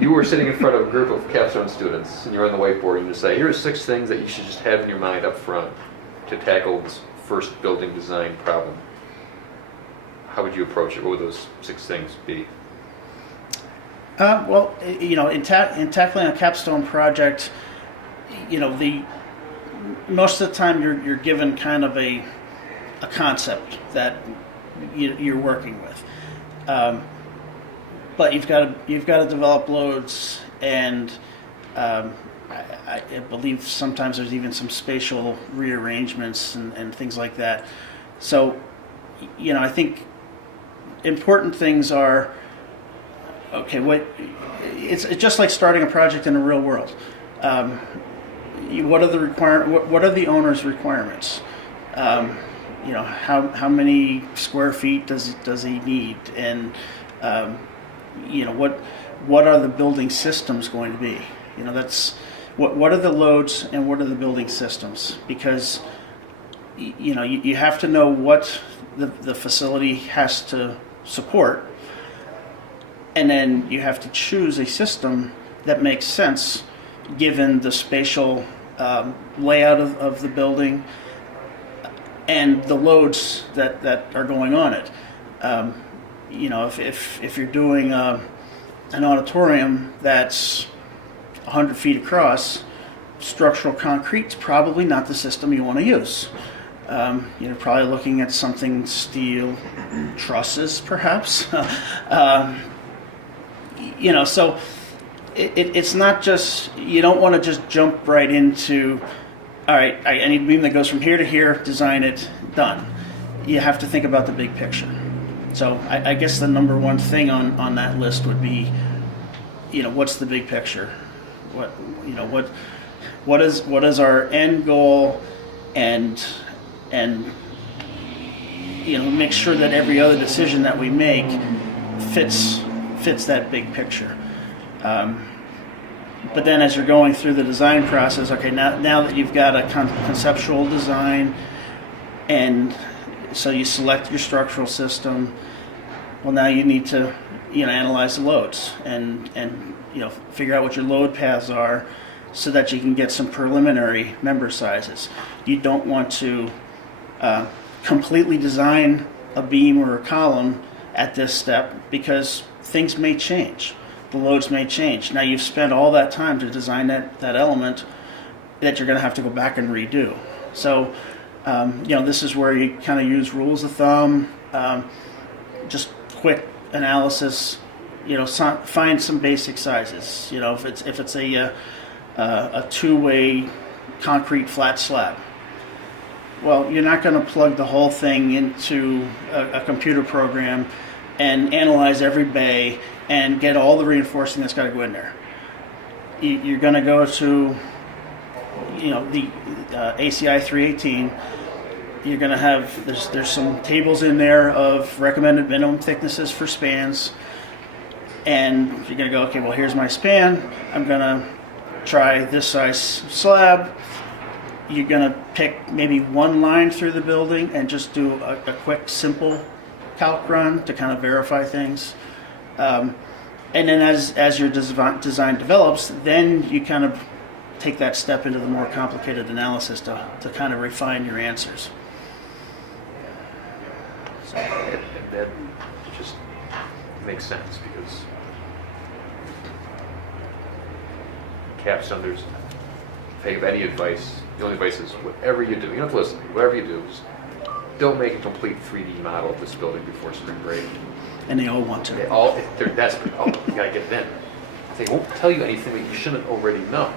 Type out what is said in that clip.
you were sitting in front of a group of Capstone students and you're on the whiteboard and you say, here are 6 things that you should just have in your mind up front to tackle this first building design problem, how would you approach it? What would those 6 things be? Well, in tackling a capstone project, most of the time you're given kind of a concept that you're working with, but you've got to develop loads, and I believe sometimes there's even some spatial rearrangements and things like that. So, I think important things are, okay, it's just like starting a project in the real world. What are the owner's requirements? How many square feet does he need, and what are the building systems going to be? That's what are the loads and what are the building systems, because you have to know what the facility has to support, and then you have to choose a system that makes sense given the spatial layout of the building and the loads that are going on it. If you're doing an auditorium that's 100 feet across, structural concrete's probably not the system you want to use. You're probably looking at something steel, trusses perhaps. So it's not just, you don't want to just jump right into, all right, I need a beam that goes from here to here, design it, done. You have to think about the big picture. So I guess the number one thing on that list would be, what's the big picture? What is our end goal, and make sure that every other decision that we make fits that big picture. But then as you're going through the design process, okay, now that you've got a conceptual design, and so you select your structural system, well, now you need to analyze the loads and figure out what your load paths are so that you can get some preliminary member sizes. You don't want to completely design a beam or a column at this step, because things may change. The loads may change. Now you've spent all that time to design that element that you're going to have to go back and redo. So, this is where you kind of use rules of thumb, just quick analysis. Find some basic sizes. If it's a two-way concrete flat slab, well, you're not going to plug the whole thing into a computer program and analyze every bay and get all the reinforcing that's got to go in there. You're going to go to, the ACI 318. You're going to have, there's some tables in there of recommended minimum thicknesses for spans, and you're going to go, okay, well, here's my span. I'm going to try this size slab. You're going to pick maybe one line through the building and just do a quick, simple calc run to kind of verify things. And then as your design develops, then you kind of take that step into the more complicated analysis to kind of refine your answers. So. And that just makes sense, because Capstone, if I give any advice, the only advice is whatever you do, you don't have to listen, whatever you do, just don't make a complete 3D model of this building before spring break. And they all want to. They're desperate. Oh, you gotta get it in. They won't tell you anything that you shouldn't already know.